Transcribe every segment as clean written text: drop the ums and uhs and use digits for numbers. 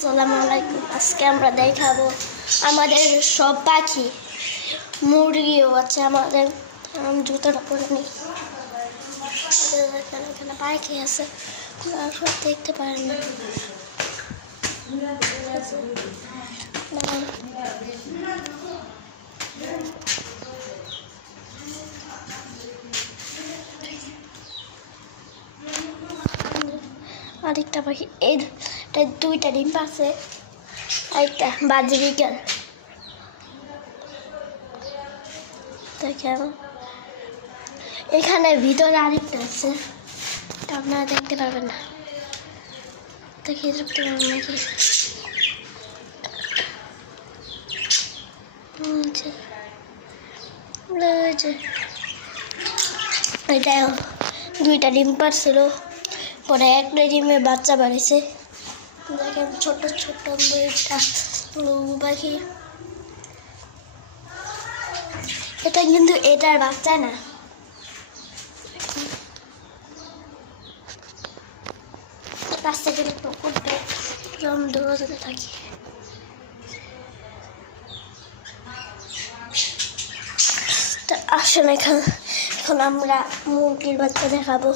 আসসালামু আলাইকুম। আজকে আমরা দেখাবো আমাদের সব পাখি, মুরগিও আছে আমাদের। জুতোটা পরে নিই। এখানে পাখি আছে, সব দেখতে পারেন না। আরেকটা পাখি, এটা দুইটা ডিম পাচ্ছে, আরেকটা বাজরিকার। দেখেন এখানে ভিতরে আরেকটা আছে, আপনারা দেখতে পারবেন না, দেখিয়ে দেখতে পারবেন নাকি? এটা দুইটা ডিম পারছিল, পরে একটা ডিমে বাচ্চা বাড়িছে। দেখেন ছোট ছোট দুইটা পাখি। এটা কিন্তু এটার বাচ্চা না। কাছ থেকে করতে দৌড়াতে থাকি। আসুন এখন আমরা মুরগির বাচ্চা দেখাবো।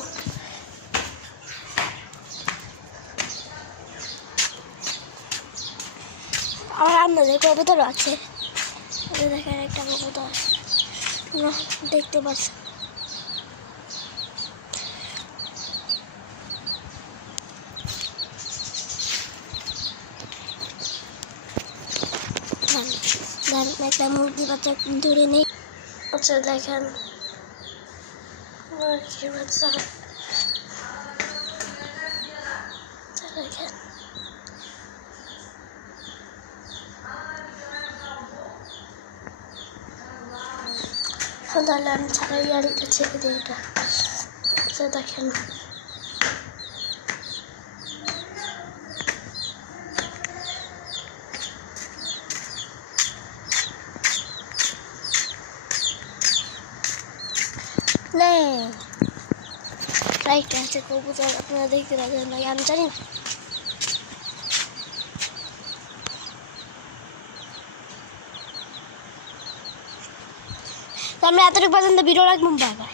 আমার আপনাদের কবুতর আছে, দেখেন একটা কবুতর দেখতে পাচ্ছেন। একটা মুরগি বাচ্চা ধরে নেই। আচ্ছা দেখেন মুরগির বাচ্চা, দেখেন তাহলে আমি ছাড়াই গাড়িতে ছেড়ে দিই এটা। আচ্ছা দেখেন রাইটটা আছে কবুতর, আপনারা দেখতে পাচ্ছেন নাকি আমি জানি না। আমরা এতটুকু পর্যন্ত ভিডিও রাখবো, বাবা।